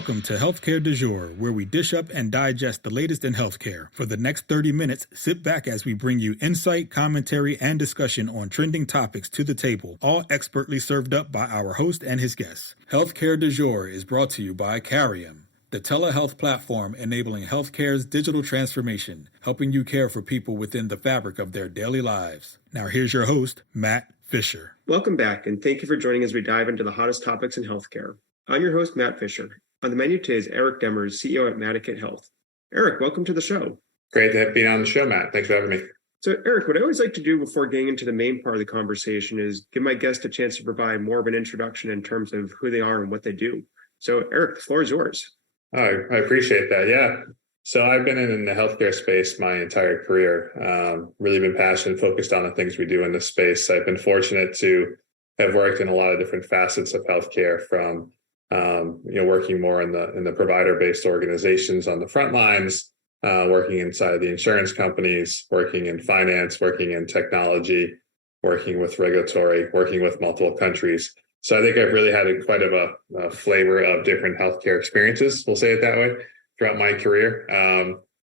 Welcome to Healthcare du Jour, where we dish up and digest the latest in healthcare. For the next 30 minutes, sit back as we bring you insight, commentary, and discussion on trending topics to the table, all expertly served up by our host and his guests. Healthcare du Jour is brought to you by Carium, the telehealth platform enabling healthcare's digital transformation, helping you care for people within the fabric of their daily lives. Now here's your host, Matt Fisher. Welcome back, and thank you for joining as we dive into the hottest topics in healthcare. I'm your host, Matt Fisher. On the menu today is Eric Demers, CEO at Madaket Health. Eric, welcome to the show. Great to be on the show, Matt. Thanks for having me. So, Eric, what I always like to do before getting into the main part of the conversation is give my guest a chance to provide more of an introduction in terms of who they are and what they do. So, Eric, the floor is yours. I appreciate that. Yeah. So I've been in the healthcare space my entire career, really been passionate, focused on the things we do in this space. I've been fortunate to have worked in a lot of different facets of healthcare, from working more in the provider-based organizations on the front lines, working inside the insurance companies, working in finance, working in technology, working with regulatory, working with multiple countries. So I think I've really had quite of a flavor of different healthcare experiences, we'll say it that way, throughout my career.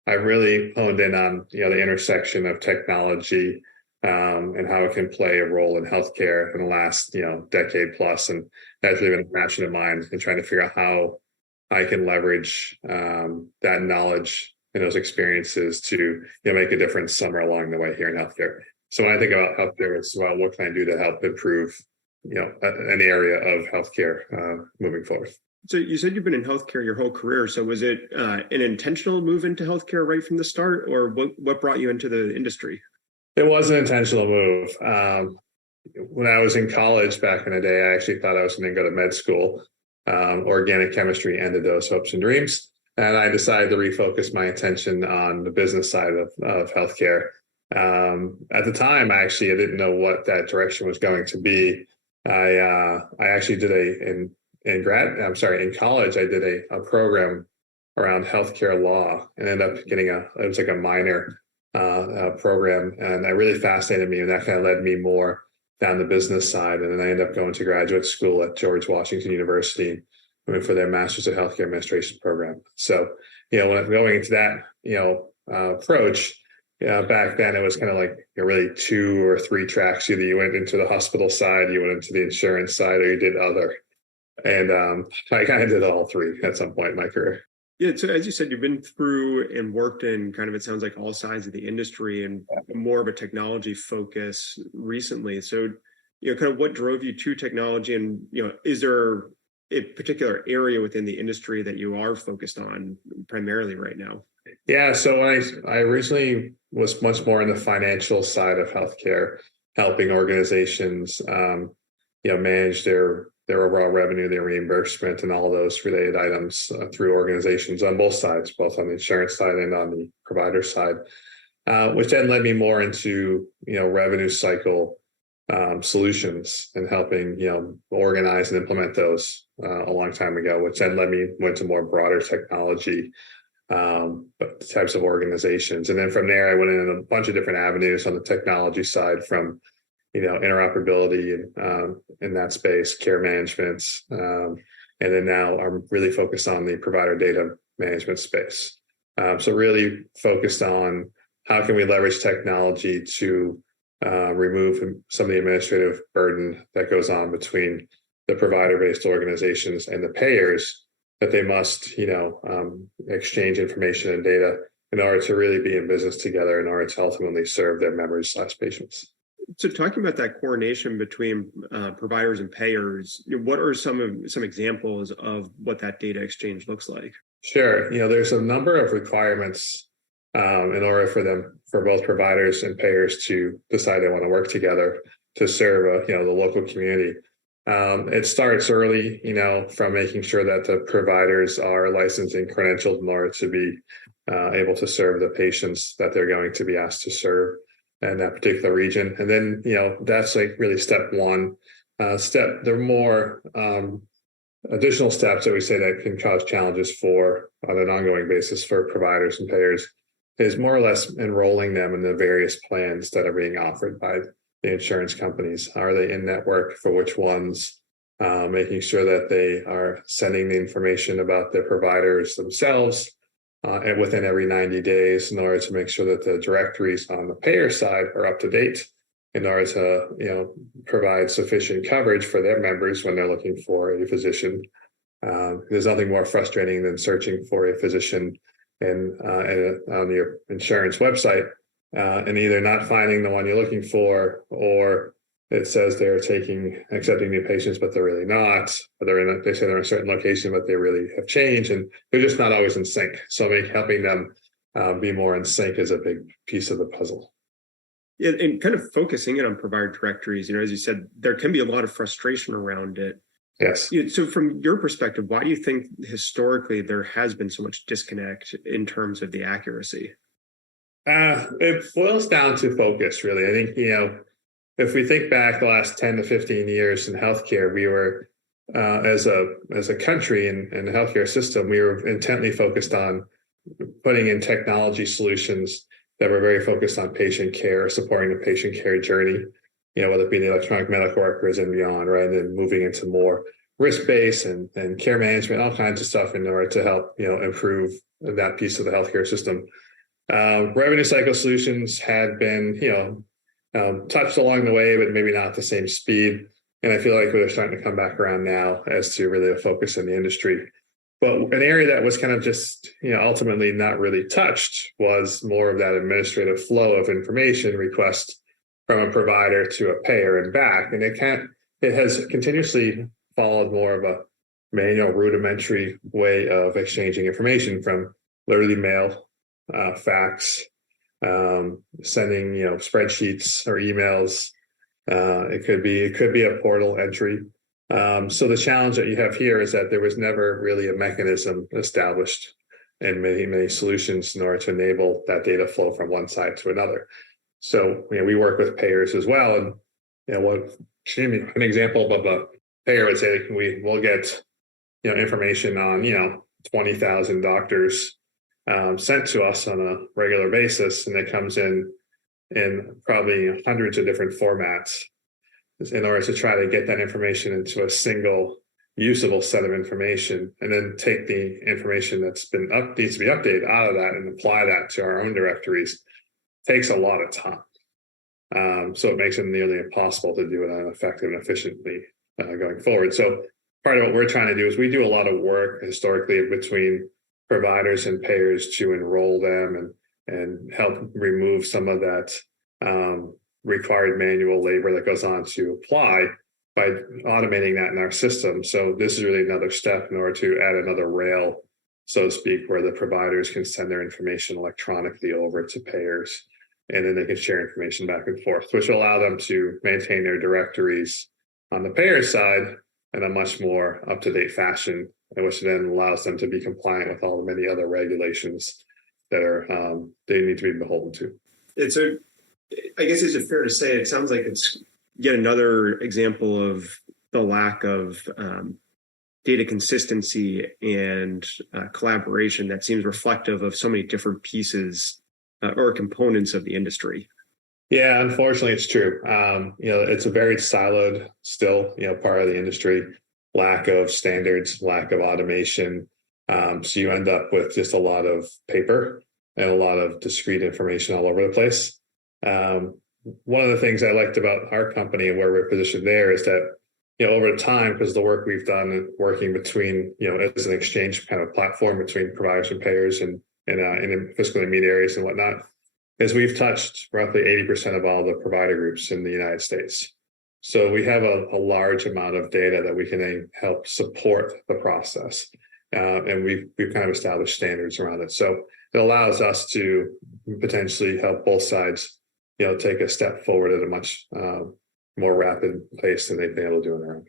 I've really honed in on the intersection of technology and how it can play a role in healthcare in the last decade plus, and that's really been a passion of mine in trying to figure out how I can leverage that knowledge and those experiences to make a difference somewhere along the way here in healthcare. So when I think about healthcare, it's about what can I do to help improve an area of healthcare moving forward. So you said you've been in healthcare your whole career. So was it an intentional move into healthcare right from the start, or what brought you into the industry? It was an intentional move. When I was in college back in the day, I actually thought I was going to go to med school. Organic chemistry ended those hopes and dreams. And I decided to refocus my attention on the business side of healthcare. At the time, I didn't know what that direction was going to be. I actually did in college, I did a program around healthcare law and ended up getting it was like a minor program, and that really fascinated me, and that kind of led me more down the business side. And then I ended up going to graduate school at George Washington University for their Masters of Healthcare Administration program. So, when I'm going into that, approach, back then it was kind of like really 2 or 3 tracks. Either you went into the hospital side, you went into the insurance side, or you did other. And I kind of did all 3 at some point in my career. Yeah. So as you said, you've been through and worked in kind of, it sounds like, all sides of the industry and more of a technology focus recently. So, kind of what drove you to technology, and, is there a particular area within the industry that you are focused on primarily right now? Yeah. So I originally was much more in the financial side of healthcare, helping organizations, manage their overall revenue, their reimbursement, and all those related items through organizations on both sides, both on the insurance side and on the provider side, which then led me more into, revenue cycle solutions and helping, organize and implement those a long time ago, which then went to more broader technology types of organizations. And then from there, I went in a bunch of different avenues on the technology side, from interoperability in that space, care management. And then now I'm really focused on the provider data management space. So really focused on how can we leverage technology to remove some of the administrative burden that goes on between the provider-based organizations and the payers, that they must, exchange information and data in order to really be in business together, in order to ultimately serve their members/patients. So talking about that coordination between providers and payers, what are some examples of what that data exchange looks like? Sure. There's a number of requirements in order for both providers and payers to decide they want to work together to serve the local community. It starts early, from making sure that the providers are licensed and credentialed in order to be able to serve the patients that they're going to be asked to serve in that particular region. And then, that's like really step one. There are more additional steps that we say that can cause challenges on an ongoing basis for providers and payers, is more or less enrolling them in the various plans that are being offered by the insurance companies. Are they in network? For which ones? making sure that they are sending the information about their providers themselves and within every 90 days in order to make sure that the directories on the payer side are up to date in order to provide sufficient coverage for their members when they're looking for a physician. There's nothing more frustrating than searching for a physician on your insurance website and either not finding the one you're looking for, or it says they're accepting new patients, but they're really not. Or they say they're in a certain location, but they really have changed, and they're just not always in sync. So helping them be more in sync is a big piece of the puzzle. Yeah, and kind of focusing it on provider directories, as you said, there can be a lot of frustration around it. Yes. So from your perspective, why do you think historically there has been so much disconnect in terms of the accuracy? It boils down to focus, really. I think, if we think back the last 10 to 15 years in healthcare, we were, as a country and the healthcare system, we were intently focused on putting in technology solutions that were very focused on patient care, supporting the patient care journey, whether it be the electronic medical records and beyond, right? And then moving into more risk-based and care management, all kinds of stuff in order to help, improve that piece of the healthcare system. Revenue cycle solutions had been, touched along the way, but maybe not at the same speed. And I feel like we're starting to come back around now as to really a focus in the industry. But an area that was kind of just, ultimately not really touched was more of that administrative flow of information request from a provider to a payer and back. And it has continuously followed more of a manual, rudimentary way of exchanging information, from literally mail, fax, sending, spreadsheets or emails. It could be a portal entry. So the challenge that you have here is that there was never really a mechanism established in many solutions in order to enable that data flow from one side to another. So, we work with payers as well. And, an example of a payer would say, we'll get, information on, 20,000 doctors sent to us on a regular basis. And it comes in probably hundreds of different formats in order to try to get that information into a single usable set of information, and then take the information needs to be updated out of that and apply that to our own directories. Takes a lot of time. So it makes it nearly impossible to do it effectively and efficiently going forward. So part of what we're trying to do is we do a lot of work historically between providers and payers to enroll them and help remove some of that required manual labor that goes on to apply by automating that in our system. So this is really another step in order to add another rail, so to speak, where the providers can send their information electronically over to payers, and then they can share information back and forth, which will allow them to maintain their directories on the payer side in a much more up-to-date fashion, which then allows them to be compliant with all the many other regulations that are they need to be beholden to. I guess, is it fair to say it sounds like it's yet another example of the lack of data consistency and collaboration that seems reflective of so many different pieces or components of the industry? Yeah, unfortunately, it's true. It's a very siloed still, part of the industry. Lack of standards, lack of automation. So you end up with just a lot of paper and a lot of discrete information all over the place. One of the things I liked about our company and where we're positioned there is that, over time, because the work we've done working between, as an exchange kind of platform between providers and payers and fiscal intermediaries and whatnot, is we've touched roughly 80% of all the provider groups in the United States. So we have a large amount of data that we can then help support the process. And we've kind of established standards around it. So it allows us to potentially help both sides, take a step forward at a much more rapid pace than they've been able to do on their own.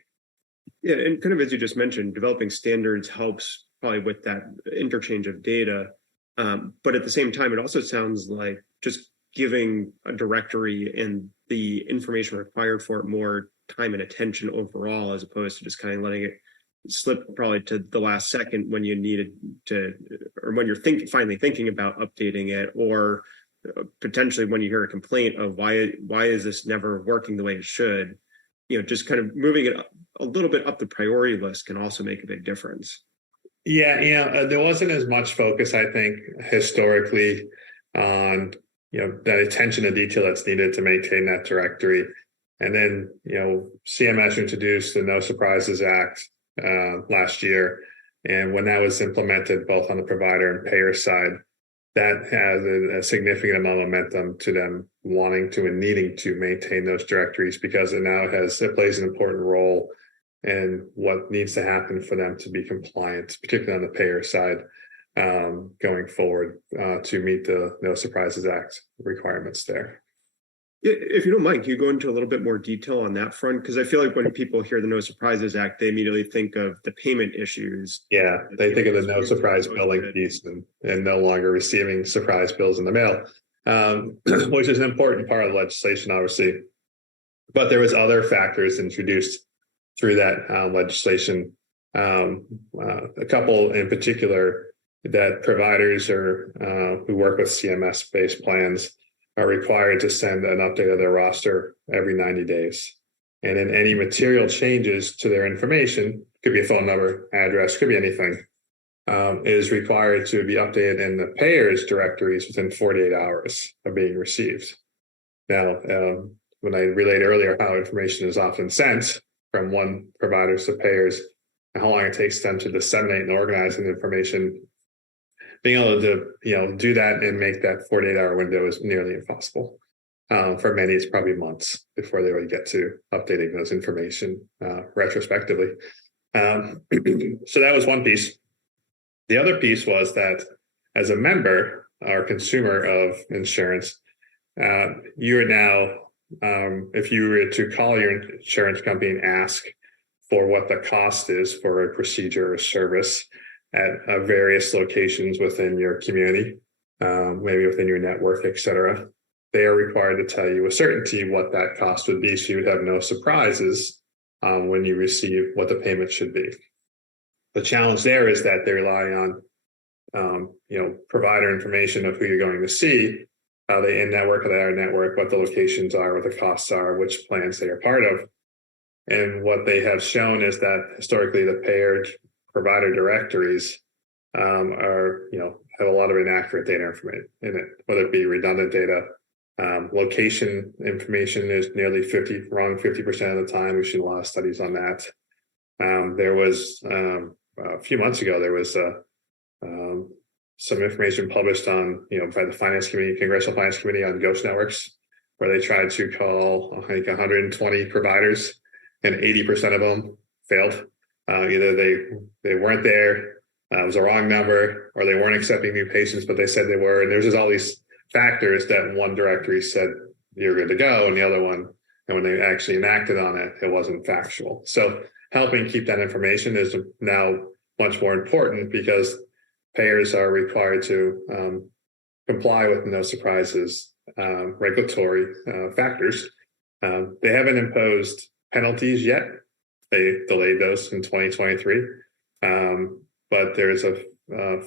Yeah, and kind of as you just mentioned, developing standards helps probably with that interchange of data. But at the same time, it also sounds like just giving a directory and the information required for it more time and attention overall, as opposed to just kind of letting it slip probably to the last second when you needed to, or when you're finally thinking about updating it, or potentially when you hear a complaint of why is this never working the way it should. just kind of moving it a little bit up the priority list can also make a big difference. Yeah, there wasn't as much focus, I think, historically on that attention to detail that's needed to maintain that directory. And then CMS introduced the No Surprises Act last year, and when that was implemented both on the provider and payer side, that has a significant amount of momentum to them wanting to and needing to maintain those directories, because it plays an important role in what needs to happen for them to be compliant, particularly on the payer side, going forward to meet the No Surprises Act requirements there. If you don't mind, can you go into a little bit more detail on that front? Because I feel like when people hear the No Surprises Act, they immediately think of the payment issues. Yeah, they think of the no surprise billing piece and no longer receiving surprise bills in the mail, which is an important part of the legislation, obviously. But there was other factors introduced through that legislation. A couple in particular, that providers who work with CMS-based plans are required to send an update of their roster every 90 days. And then any material changes to their information, could be a phone number, address, could be anything, is required to be updated in the payers directories within 48 hours of being received. Now, when I relayed earlier how information is often sent from one provider to payers, and how long it takes them to disseminate and organize the information, being able to do that and make that 48-hour window is nearly impossible. For many, it's probably months before they would get to updating those information retrospectively. So that was one piece. The other piece was that as a member or consumer of insurance, you are now, if you were to call your insurance company and ask for what the cost is for a procedure or service at various locations within your community, maybe within your network, et cetera, they are required to tell you with certainty what that cost would be, so you would have no surprises when you receive what the payment should be. The challenge there is that they rely on provider information of who you're going to see, how they in-network, how they out-network, what the locations are, what the costs are, which plans they are part of. And what they have shown is that historically the payer provider directories have a lot of inaccurate data information in it, whether it be redundant data. Location information is nearly 50% of the time. We've seen a lot of studies on that. There was a few months ago, there was some information published on, by the Finance Committee, Congressional Finance Committee on ghost networks, where they tried to call, I think, 120 providers, and 80% of them failed. Either they weren't there, it was a wrong number, or they weren't accepting new patients, but they said they were. And there's just all these factors that one directory said you're good to go, and the other one, and when they actually enacted on it, it wasn't factual. So helping keep that information is now much more important, because payers are required to comply with no surprises regulatory factors. They haven't imposed penalties yet. They delayed those in 2023, but there's a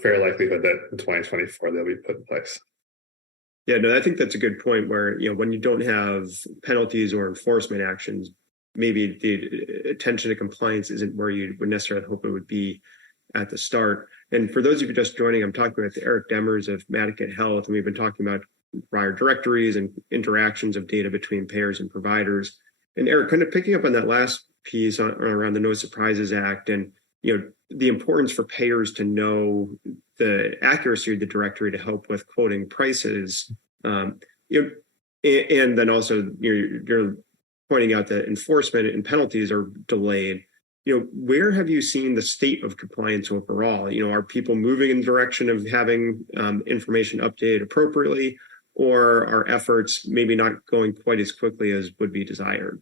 fair likelihood that in 2024 they'll be put in place. Yeah, no, I think that's a good point, where when you don't have penalties or enforcement actions, maybe the attention to compliance isn't where you would necessarily hope it would be at the start. And for those of you just joining, I'm talking with Eric Demers of Madaket Health, and we've been talking about provider directories and interactions of data between payers and providers. And Eric, kind of picking up on that last piece around the No Surprises Act, and the importance for payers to know the accuracy of the directory to help with quoting prices, and then also you're pointing out that enforcement and penalties are delayed. Where have you seen the state of compliance overall? Are people moving in the direction of having information updated appropriately, or are efforts maybe not going quite as quickly as would be desired?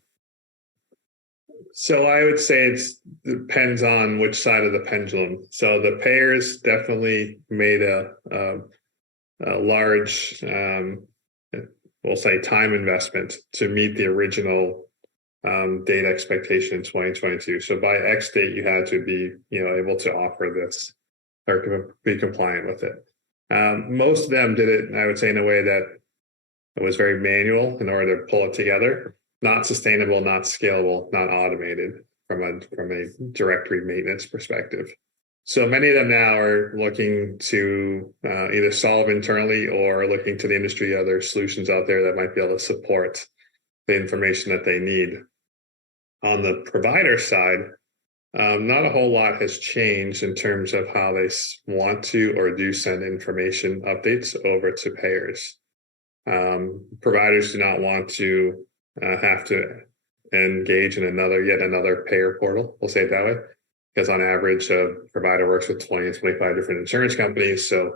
So I would say it depends on which side of the pendulum. So the payers definitely made a large, we'll say, time investment to meet the original data expectation in 2022. So by X date, you had to be able to offer this or be compliant with it. Most of them did it, I would say, in a way that it was very manual in order to pull it together. not sustainable, not scalable, not automated from a directory maintenance perspective. So many of them now are looking to either solve internally or looking to the industry, other solutions out there that might be able to support the information that they need. On the provider side, not a whole lot has changed in terms of how they want to or do send information updates over to payers. Providers do not want to have to engage in yet another payer portal, we'll say it that way, because on average, a provider works with 20 to 25 different insurance companies. So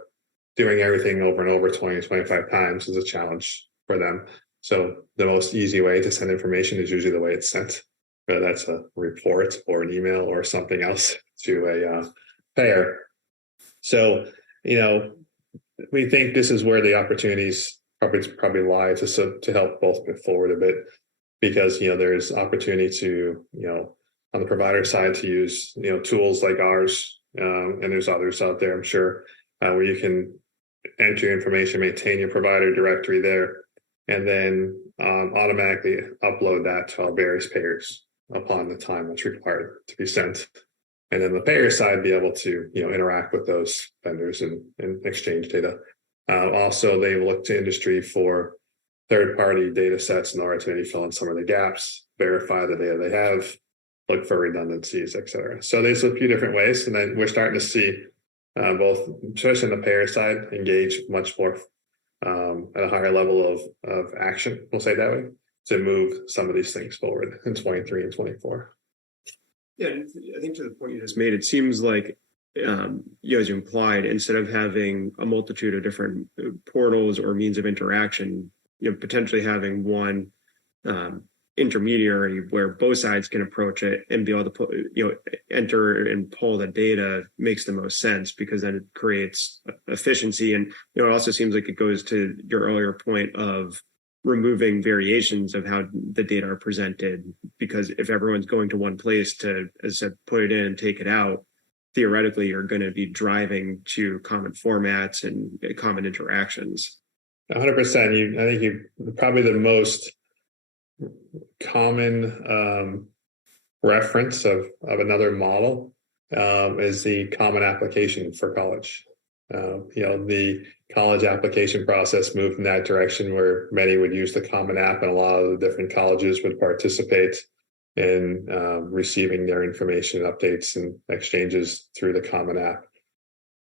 doing everything over and over 20 to 25 times is a challenge for them. So the most easy way to send information is usually the way it's sent, whether that's a report or an email or something else to a payer. So, we think this is where the opportunities probably lie to help both move forward a bit, because, there's opportunity to, on the provider side to use, tools like ours, and there's others out there, I'm sure, where you can enter your information, maintain your provider directory there, and then automatically upload that to our various payers upon the time that's required to be sent. And then the payer side be able to, interact with those vendors and exchange data. Also, they look to industry for third-party data sets in order to maybe fill in some of the gaps, verify the data they have, look for redundancies, et cetera. So there's a few different ways. And then we're starting to see both, especially on the payer side, engage much more at a higher level of action, we'll say it that way, to move some of these things forward in 23 and 24. Yeah, I think to the point you just made, it seems like, as you implied, instead of having a multitude of different portals or means of interaction, potentially having one intermediary where both sides can approach it and be able to enter and pull the data makes the most sense, because then it creates efficiency. And it also seems like it goes to your earlier point of removing variations of how the data are presented, because if everyone's going to one place to, as I said, put it in and take it out, theoretically you're going to be driving to common formats and common interactions. 100%. I think you probably the most common reference of another model is the common application for college. The college application process moved in that direction, where many would use the common app, and a lot of the different colleges would participate in receiving their information updates and exchanges through the common app.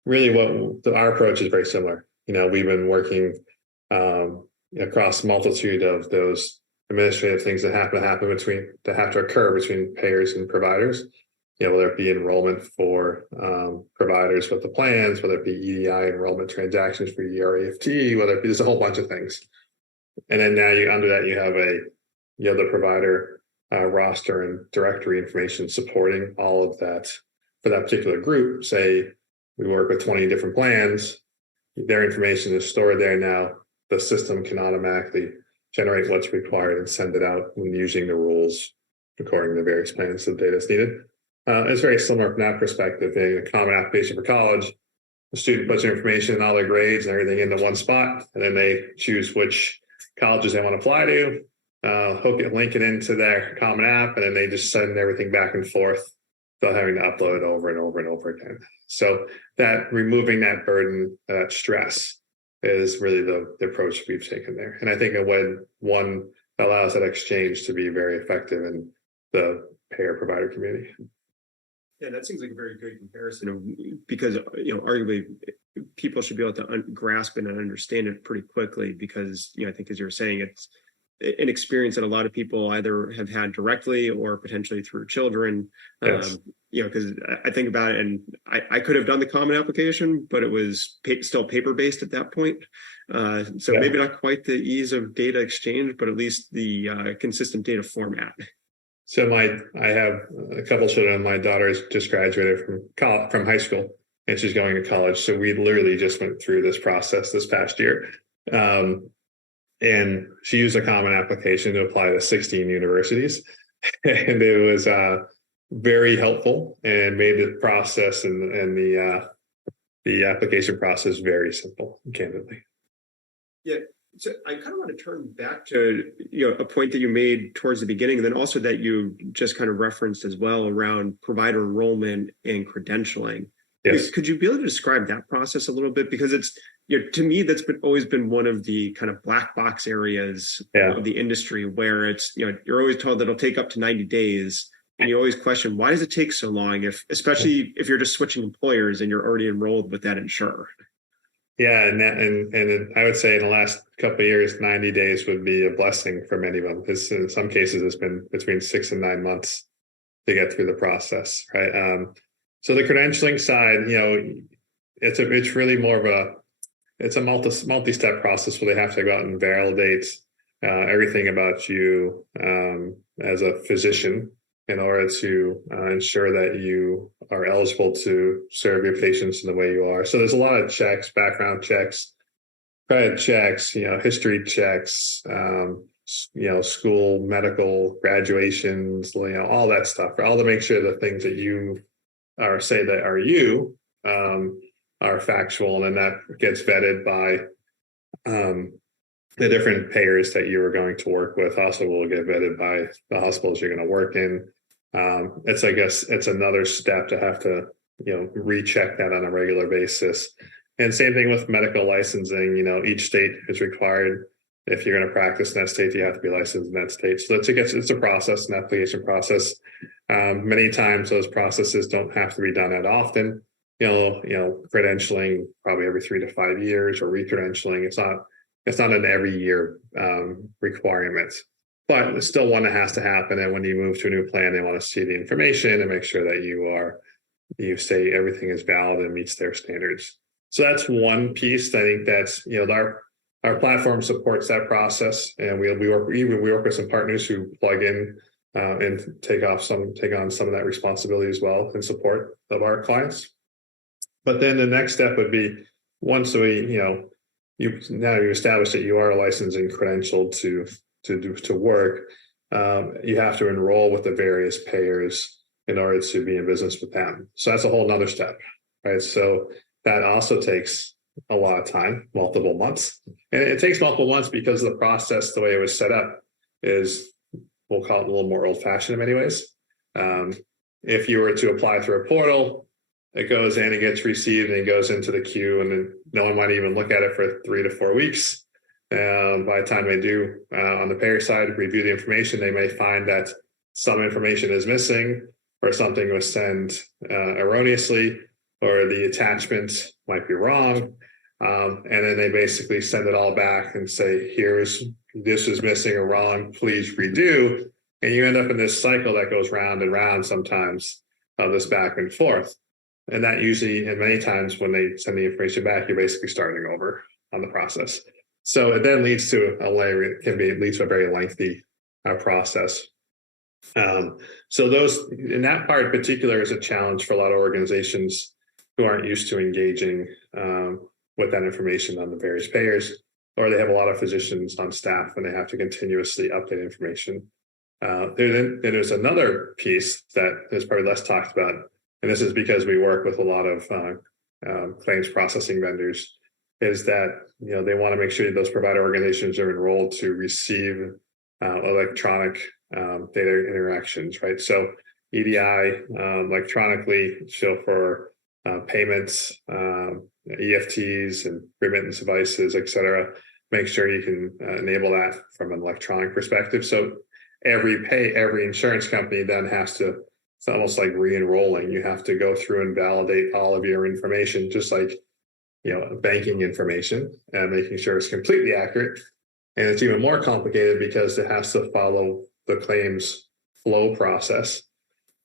Really, our approach is very similar. We've been working across a multitude of those administrative things that have to occur between payers and providers. Whether it be enrollment for providers with the plans, whether it be EDI enrollment transactions for ERAFT, whether it be, there's a whole bunch of things. And then now under that you have the provider roster and directory information supporting all of that for that particular group. Say we work with 20 different plans, their information is stored there now. The system can automatically generate what's required and send it out when using the rules according to the various plans the data is needed. It's very similar from that perspective. A common application for college, the student puts their information and all their grades and everything into one spot, and then they choose which colleges they want to apply to, link it into their common app, and then they just send everything back and forth without having to upload it over and over and over again. So that removing that burden, that stress, is really the approach we've taken there. And I think when one allows that exchange to be very effective in the payer provider community. Yeah, that seems like a very good comparison, because arguably people should be able to grasp it and understand it pretty quickly, because I think, as you're saying, it's an experience that a lot of people either have had directly or potentially through children. Yes. Because I think about it, and I could have done the common application, but it was still paper-based at that point. So maybe not quite the ease of data exchange, but at least the consistent data format. So I have a couple of children. My daughter just graduated from high school, and she's going to college. So we literally just went through this process this past year. And she used a common application to apply to 16 universities. And it was very helpful and made the process and the application process very simple, candidly. Yeah, So I kind of want to turn back to a point that you made towards the beginning, and then also that you just kind of referenced as well around provider enrollment and credentialing. Yes. Could you be able to describe that process a little bit? Because it's to me that's always been one of the kind of black box areas of the industry where it's you're always told that it'll take up to 90 days, and you always question why does it take so long, especially if you're just switching employers and you're already enrolled with that insurer. Yeah, and I would say in the last couple of years, 90 days would be a blessing for many of them. Because in some cases, it's been between 6 and 9 months to get through the process, right? So the credentialing side, it's really more of a multi-step process where they have to go out and validate everything about you as a physician in order to ensure that you are eligible to serve your patients in the way you are. So there's a lot of checks, background checks, credit checks, history checks, school, medical, graduations, all that stuff, all to make sure the things that you say that are you are factual, and then that gets vetted by the different payers that you are going to work with. Also will get vetted by the hospitals you're going to work in. I guess it's another step to have to recheck that on a regular basis. And same thing with medical licensing. Each state is required, if you're going to practice in that state, you have to be licensed in that state. So it's a process, an application process. Many times those processes don't have to be done that often. Credentialing probably every 3 to 5 years, or re-credentialing. It's not an every year requirement, but it's still one that has to happen. And when you move to a new plan, they want to see the information and make sure that you say everything is valid and meets their standards. So that's one piece. I think that's our platform supports that process, and we work with some partners who plug in and take on some of that responsibility as well in support of our clients. But then the next step would be, once you establish that you are licensed and credentialed to work, you have to enroll with the various payers in order to be in business with them. So that's a whole nother step, right? So that also takes a lot of time, multiple months. And it takes multiple months because the process, the way it was set up, is, we'll call it a little more old-fashioned in many ways. If you were to apply through a portal, it goes in, it gets received, and it goes into the queue, and then no one might even look at it for 3 to 4 weeks. By the time they do, on the payer side, review the information, they may find that some information is missing, or something was sent erroneously, or the attachment might be wrong. And then they basically send it all back and say, this is missing or wrong, please redo. And you end up in this cycle that goes round and round sometimes, of this back and forth. And that usually, and many times when they send the information back, you're basically starting over on the process. So it then leads to leads to a very lengthy process. So in that part in particular is a challenge for a lot of organizations who aren't used to engaging with that information on the various payers, or they have a lot of physicians on staff and they have to continuously update information. There's another piece that is probably less talked about, and this is because we work with a lot of claims processing vendors, is that they want to make sure that those provider organizations are enrolled to receive electronic data interactions, right? So EDI electronically, so for payments, EFTs and remittance devices, et cetera, make sure you can enable that from an electronic perspective. So every insurance company then has to, it's almost like re-enrolling. You have to go through and validate all of your information, just like banking information, and making sure it's completely accurate. And it's even more complicated because it has to follow the claims flow process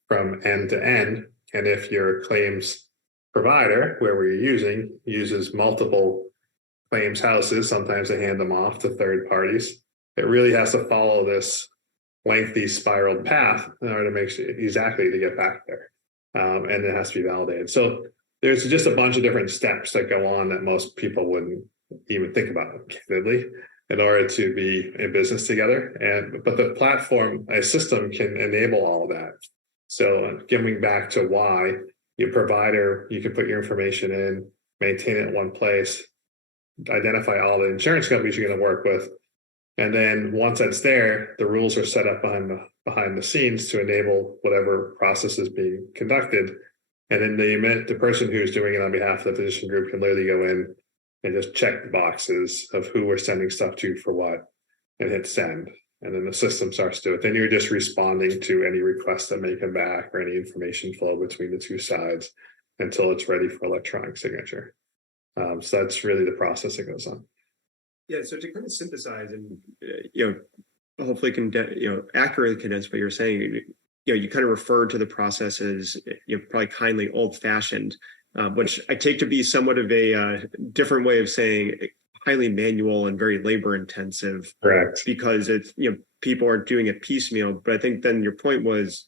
from end to end. And if your claims provider, whoever you're using, uses multiple claims houses, sometimes they hand them off to third parties. It really has to follow this lengthy spiraled path in order to make sure exactly to get back there. And it has to be validated. So there's just a bunch of different steps that go on that most people wouldn't even think about, candidly, in order to be in business together. But the platform, a system, can enable all of that. So getting back to why your provider, you can put your information in, maintain it in one place, identify all the insurance companies you're going to work with. And then once that's there, the rules are set up behind the scenes to enable whatever process is being conducted. And then the person who's doing it on behalf of the physician group can literally go in and just check the boxes of who we're sending stuff to for what and hit send. And then the system starts to do it. Then you're just responding to any requests that may come back or any information flow between the two sides until it's ready for electronic signature. So that's really the process that goes on. Yeah, so to kind of synthesize and hopefully accurately condense what you're saying, you kind of refer to the process as probably kindly old-fashioned, which I take to be somewhat of a different way of saying highly manual and very labor-intensive. Correct. Because it's people are doing it piecemeal. But I think then your point was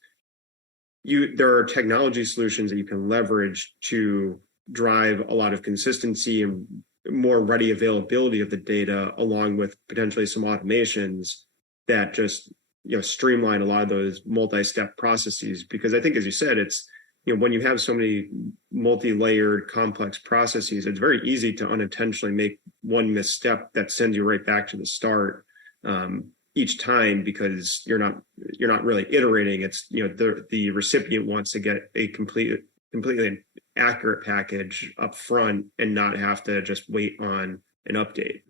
there are technology solutions that you can leverage to drive a lot of consistency and more ready availability of the data, along with potentially some automations that just streamline a lot of those multi-step processes. Because I think, as you said, it's when you have so many multi-layered complex processes, it's very easy to unintentionally make one misstep that sends you right back to the start each time, because you're not really iterating. It's the recipient wants to get a completely accurate package up front and not have to just wait on an update.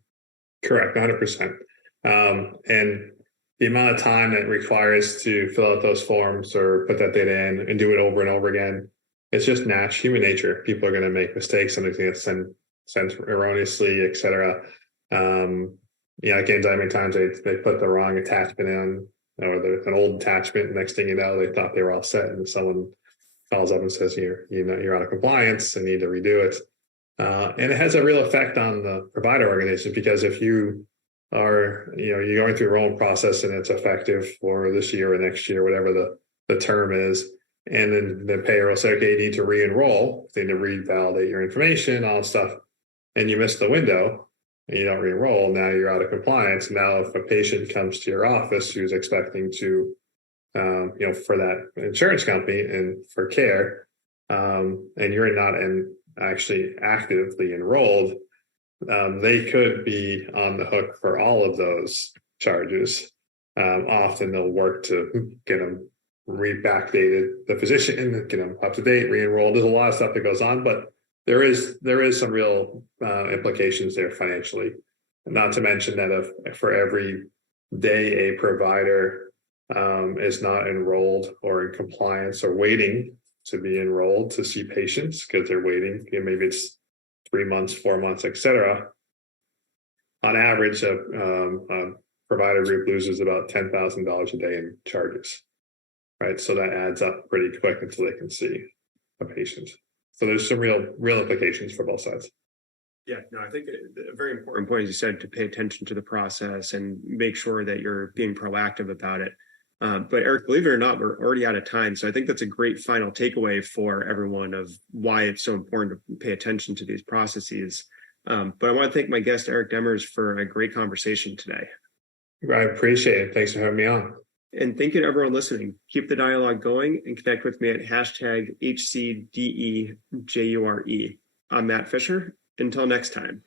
Correct, 100%. And the amount of time that it requires to fill out those forms or put that data in and do it over and over again, it's just human nature. People are going to make mistakes and they're going to send erroneously, et cetera. Like many times they put the wrong attachment in, or an old attachment. Next thing you know, they thought they were all set, and someone calls up and says you're out of compliance and need to redo it. And it has a real effect on the provider organization, because if you are you're going through your own process and it's effective for this year or next year, whatever the term is, and then the payer will say, okay, you need to re-enroll, they need to revalidate your information, all that stuff, and you miss the window and you don't re-enroll, now you're out of compliance. Now if a patient comes to your office who's expecting to for that insurance company and for care, and you're not actually actively enrolled, they could be on the hook for all of those charges. Often they'll work to get them backdated, the physician, get them up to date, re-enrolled. There's a lot of stuff that goes on, but there is some real implications there financially. Not to mention that for every day a provider is not enrolled or in compliance or waiting to be enrolled to see patients because they're waiting, maybe it's 3 months, 4 months, etc. On average, a provider group loses about $10,000 a day in charges, right? So that adds up pretty quick until they can see a patient. So there's some real implications for both sides. Yeah, no, I think a very important point, as you said, to pay attention to the process and make sure that you're being proactive about it. But Eric, believe it or not, we're already out of time. So I think that's a great final takeaway for everyone of why it's so important to pay attention to these processes. But I want to thank my guest, Eric Demers, for a great conversation today. I appreciate it. Thanks for having me on. And thank you to everyone listening. Keep the dialogue going and connect with me at #HCDEJURE. I'm Matt Fisher. Until next time.